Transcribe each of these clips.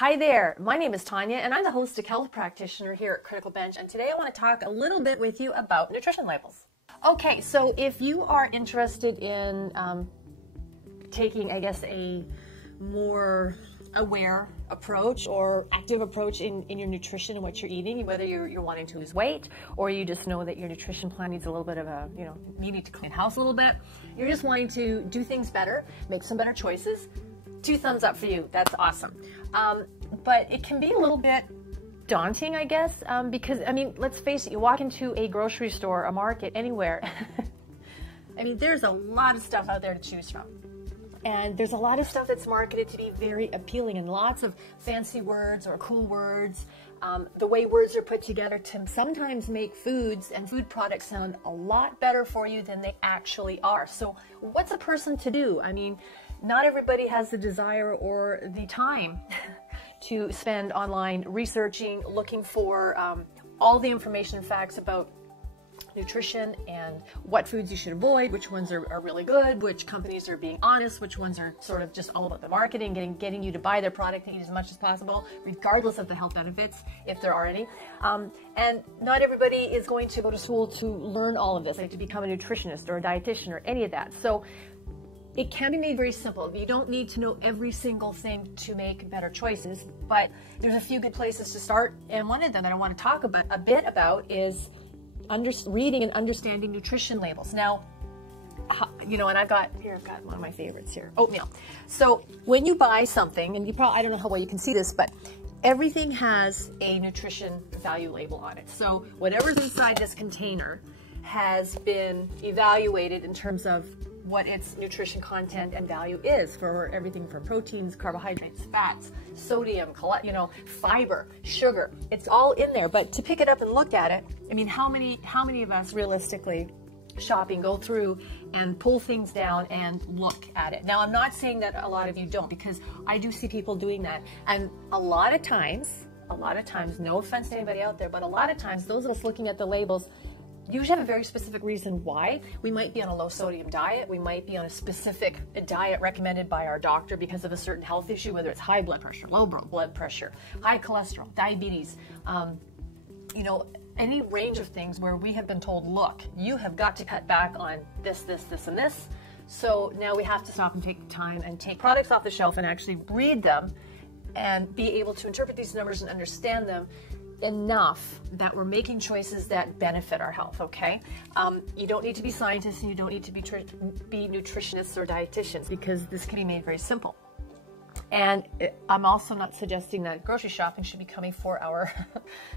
Hi there, my name is Tonya and I'm the holistic health practitioner here at Critical Bench, and today I want to talk a little bit with you about nutrition labels. Okay, so if you are interested in taking, I guess, a more aware approach or active approach in your nutrition and what you're eating, whether you're wanting to lose weight or you just know that your nutrition plan needs a little bit of a, you need to clean house a little bit, you're just wanting to do things better, make some better choices, 2 thumbs up for you. That's awesome. But it can be a little bit daunting, I guess, because, I mean, let's face it, you walk into a grocery store, a market, anywhere. I mean, there's a lot of stuff out there to choose from. And there's a lot of stuff that's marketed to be very appealing and lots of fancy words or cool words. The way words are put together to sometimes make foods and food products sound a lot better for you than they actually are. So what's a person to do? I mean, not everybody has the desire or the time to spend online researching, looking for all the information and facts about nutrition and what foods you should avoid, which ones are really good, which companies are being honest, which ones are sort of just all about the marketing, getting you to buy their product and eat as much as possible, regardless of the health benefits, if there are any. And not everybody is going to go to school to learn all of this, like to become a nutritionist or a dietitian or any of that. So it can be made very simple. You don't need to know every single thing to make better choices, but there's a few good places to start. And one of them that I want to talk about a bit about is reading and understanding nutrition labels. Now, and I've got one of my favorites here, oatmeal. So when you buy something, and I don't know how well you can see this, but everything has a nutrition value label on it. So whatever's inside this container has been evaluated in terms of what its nutrition content and value is for everything from proteins, carbohydrates, fats, sodium, fiber, sugar. It's all in there. But to pick it up and look at it, I mean, how many of us realistically shopping go through and pull things down and look at it? Now, I'm not saying that a lot of you don't, because I do see people doing that. And a lot of times, no offense to anybody out there, but a lot of times those of us looking at the labels usually have a very specific reason why. We might be on a low sodium diet. We might be on a specific diet recommended by our doctor because of a certain health issue, whether it's high blood pressure, low blood pressure, high cholesterol, diabetes, any range of things where we have been told, look, you have got to cut back on this, this, this, and this. So now we have to stop and take the time and take products off the shelf and actually read them and be able to interpret these numbers and understand them enough that we're making choices that benefit our health, okay? You don't need to be scientists and you don't need to be nutritionists or dietitians, because this can be made very simple. And I'm also not suggesting that grocery shopping should become a 4-hour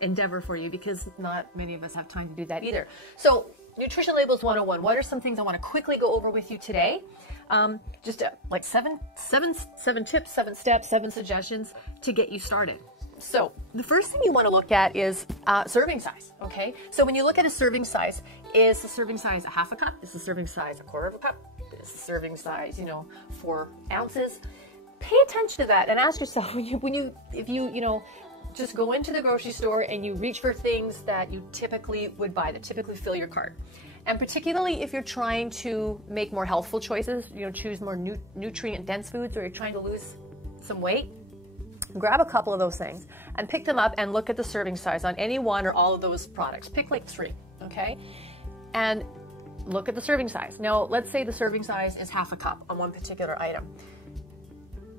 endeavor for you, because not many of us have time to do that either. So Nutrition Labels 101, what are some things I want to quickly go over with you today? Just like seven tips, 7 steps, 7 suggestions to get you started. So the first thing you want to look at is serving size, okay? So when you look at a serving size, is the serving size a half a cup? Is the serving size a quarter of a cup? Is the serving size, 4 ounces? Pay attention to that and ask yourself, if you just go into the grocery store and you reach for things that you typically would buy, that typically fill your cart. And particularly if you're trying to make more healthful choices, choose more nutrient-dense foods, or you're trying to lose some weight, grab a couple of those things and pick them up and look at the serving size on any one or all of those products. Pick like 3, okay? And look at the serving size. Now, let's say the serving size is half a cup on one particular item.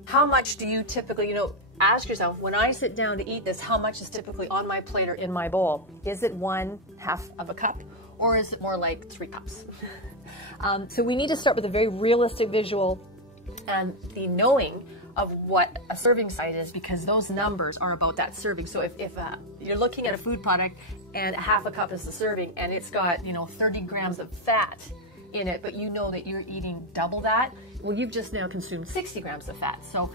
How much do you typically, ask yourself, when I sit down to eat this, how much is typically on my plate or in my bowl? Is it 1/2 of a cup, or is it more like 3 cups? So we need to start with a very realistic visual and the knowing of what a serving size is, because those numbers are about that serving. So if you're looking at a food product and half a cup is the serving and it's got 30 grams of fat in it, but you know that you're eating double that, well, you've just now consumed 60 grams of fat. So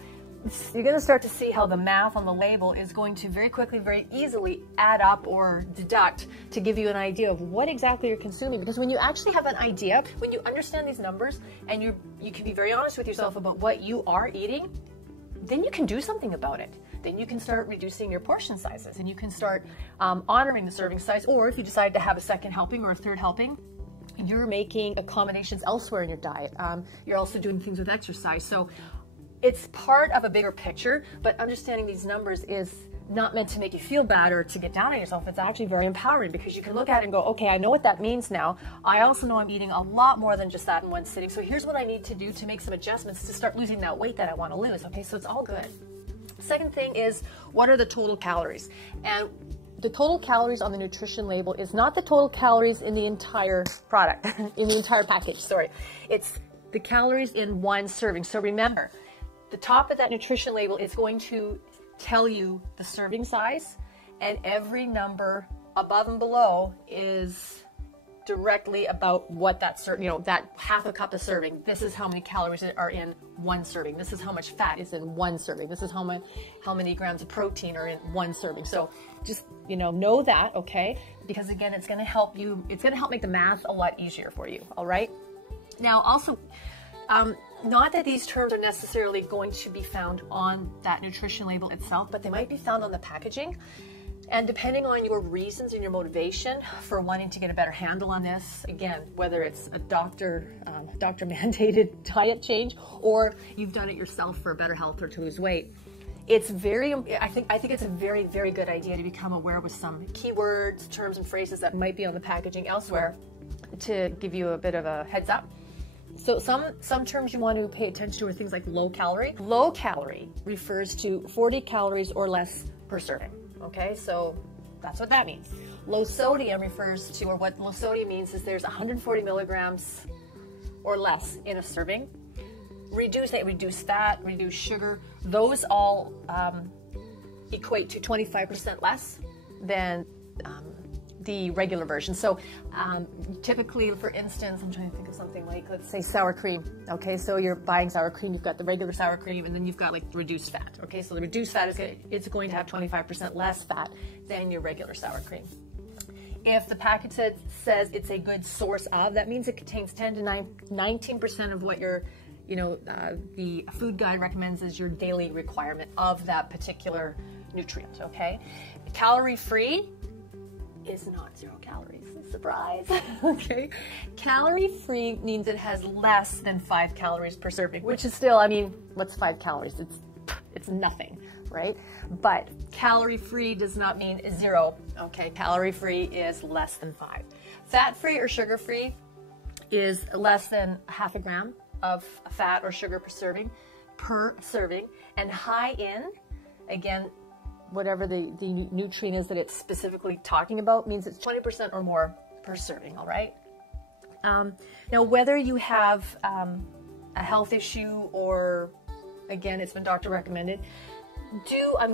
you're going to start to see how the math on the label is going to very quickly, very easily add up or deduct to give you an idea of what exactly you're consuming. Because when you actually have an idea, when you understand these numbers and you can be very honest with yourself about what you are eating, then you can do something about it. Then you can start reducing your portion sizes, and you can start honoring the serving size. Or if you decide to have a second helping or a third helping, you're making accommodations elsewhere in your diet. You're also doing things with exercise. So it's part of a bigger picture, but understanding these numbers is not meant to make you feel bad or to get down on yourself. It's actually very empowering because you can look at it and go, okay, I know what that means now. I also know I'm eating a lot more than just that in one sitting. So here's what I need to do to make some adjustments to start losing that weight that I want to lose. Okay, so it's all good. Second thing is, what are the total calories? And the total calories on the nutrition label is not the total calories in the entire product, in the entire package, sorry. It's the calories in one serving. So remember, the top of that nutrition label is going to tell you the serving size, and every number above and below is directly about what that that half a cup of serving. This is how many calories are in one serving. This is how much fat is in one serving. This is how many grams of protein are in one serving. So just know that, okay? Because again, it's going to help make the math a lot easier for you. All right. Now, also, not that these terms are necessarily going to be found on that nutrition label itself, but they might be found on the packaging. And depending on your reasons and your motivation for wanting to get a better handle on this, again, whether it's a doctor mandated diet change, or you've done it yourself for better health or to lose weight, I think it's a very, very good idea to become aware with some keywords, terms, and phrases that might be on the packaging elsewhere to give you a bit of a heads up. So some terms you want to pay attention to are things like low calorie. Low calorie refers to 40 calories or less per serving. Okay, so that's what that means. Low sodium refers to, or what low sodium means is there's 140 milligrams or less in a serving. Reduced fat, reduced sugar, those all equate to 25% less than the regular version. So typically, for instance, I'm trying to think of something like, let's say sour cream. Okay, so you're buying sour cream, you've got the regular sour cream, and then you've got like reduced fat. Okay, so the reduced fat it's going to have 25% less fat than your regular sour cream. If the package says it's a good source of, that means it contains 10 to 19% of what your the food guide recommends as your daily requirement of that particular nutrient. Okay, calorie free is not 0 calories. Surprise. Okay. Calorie free means it has less than 5 calories per serving, which is still, what's 5 calories? It's nothing, right? But calorie free does not mean 0. Okay. Calorie free is less than 5. Fat free or sugar free is less than half a gram of fat or sugar per serving, and high in, again, whatever the nutrient is that it's specifically talking about, means it's 20% or more per serving, all right? Now, whether you have a health issue or, again, it's been doctor recommended, I'm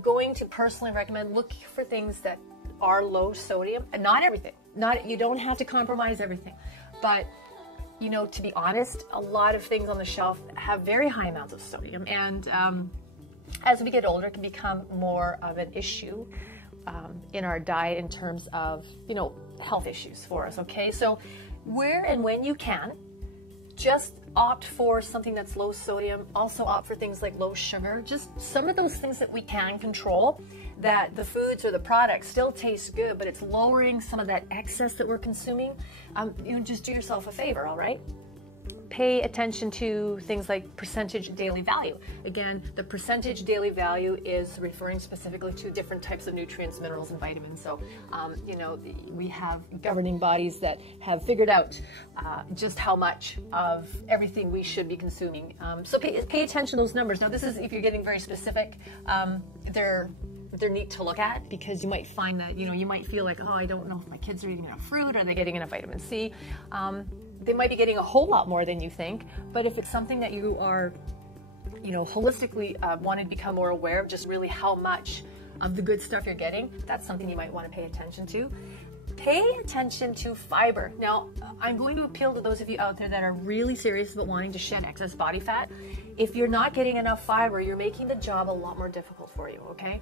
going to personally recommend look for things that are low sodium, and not everything. You don't have to compromise everything, but to be honest, a lot of things on the shelf have very high amounts of sodium, and as we get older, it can become more of an issue in our diet in terms of, health issues for us, okay? So where and when you can, just opt for something that's low sodium. Also opt for things like low sugar. Just some of those things that we can control, that the foods or the products still taste good, but it's lowering some of that excess that we're consuming. Just do yourself a favor, all right? Pay attention to things like percentage daily value. Again, the percentage daily value is referring specifically to different types of nutrients, minerals, and vitamins. So, we have governing bodies that have figured out just how much of everything we should be consuming. So pay attention to those numbers. Now, this is, if you're getting very specific, they're neat to look at, because you might find that, you might feel like, oh, I don't know if my kids are eating enough fruit. Are they getting enough vitamin C? They might be getting a whole lot more than you think, but if it's something that you are, holistically want to become more aware of, just really how much of the good stuff you're getting, that's something you might want to pay attention to. Pay attention to fiber. Now, I'm going to appeal to those of you out there that are really serious about wanting to shed excess body fat. If you're not getting enough fiber, you're making the job a lot more difficult for you, okay?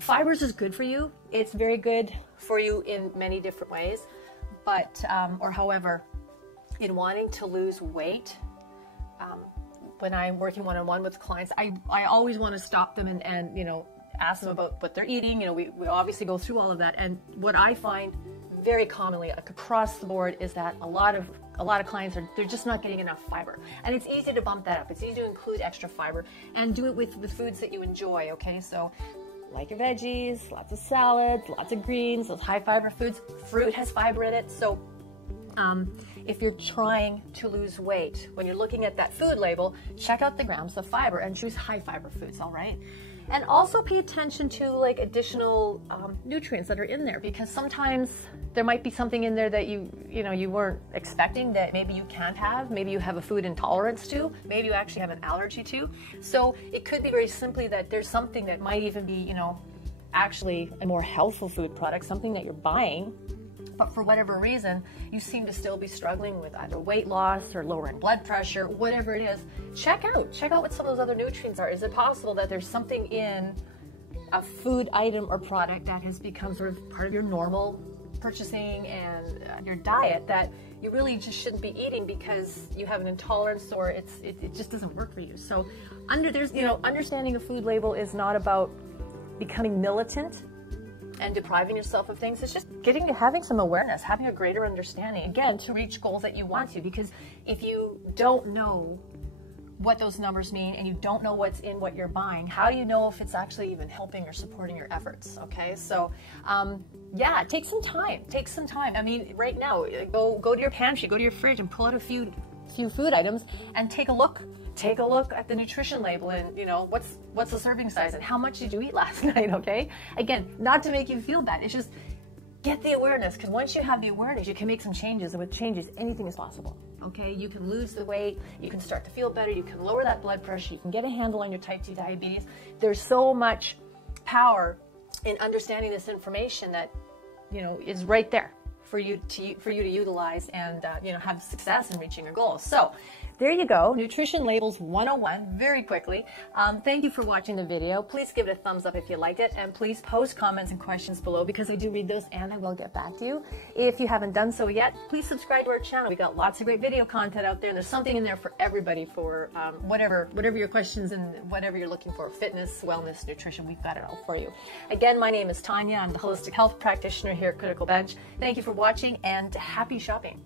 Fibers is good for you. It's very good for you in many different ways, but, however, in wanting to lose weight, when I'm working one-on-one with clients, I always want to stop them and ask them about what they're eating. We obviously go through all of that. And what I find very commonly across the board is that a lot of clients they're just not getting enough fiber, and it's easy to bump that up. It's easy to include extra fiber and do it with foods that you enjoy. Okay, so like your veggies, lots of salads, lots of greens, those high fiber foods. Fruit has fiber in it, so if you're trying to lose weight, when you're looking at that food label, check out the grams of fiber and choose high fiber foods. All right. And also pay attention to like additional nutrients that are in there, because sometimes there might be something in there that you weren't expecting that maybe you can't have. Maybe you have a food intolerance to. Maybe you actually have an allergy to. So it could be very simply that there's something that might even be, actually a more healthful food product, something that you're buying, but for whatever reason, you seem to still be struggling with either weight loss or lowering blood pressure, whatever it is. Check out what some of those other nutrients are. Is it possible that there's something in a food item or product that has become sort of part of your normal purchasing and your diet that you really just shouldn't be eating because you have an intolerance or it just doesn't work for you? So understanding a food label is not about becoming militant and depriving yourself of things. It's just having some awareness, having a greater understanding, again, to reach goals that you want to. Because if you don't know what those numbers mean and you don't know what's in what you're buying, how do you know if it's actually even helping or supporting your efforts? Okay, so yeah, take some time. I mean, right now, go to your pantry, go to your fridge, and pull out a few food items and take a look at the nutrition label and what's the serving size and how much did you eat last night. Okay, again, not to make you feel bad, it's just get the awareness, because once you have the awareness, you can make some changes, and with changes, anything is possible. Okay, you can lose the weight, you can start to feel better, you can lower that blood pressure, you can get a handle on your type 2 diabetes. There's so much power in understanding this information that is right there for you to utilize and have success in reaching your goals. So there you go, Nutrition Labels 101, very quickly. Thank you for watching the video. Please give it a thumbs up if you liked it, and please post comments and questions below, because I do read those and I will get back to you. If you haven't done so yet, please subscribe to our channel. We got lots of great video content out there, and there's something in there for everybody for whatever your questions and whatever you're looking for, fitness, wellness, nutrition, we've got it all for you. Again, my name is Tonya. I'm the holistic health practitioner here at Critical Bench. Thank you for watching, and happy shopping.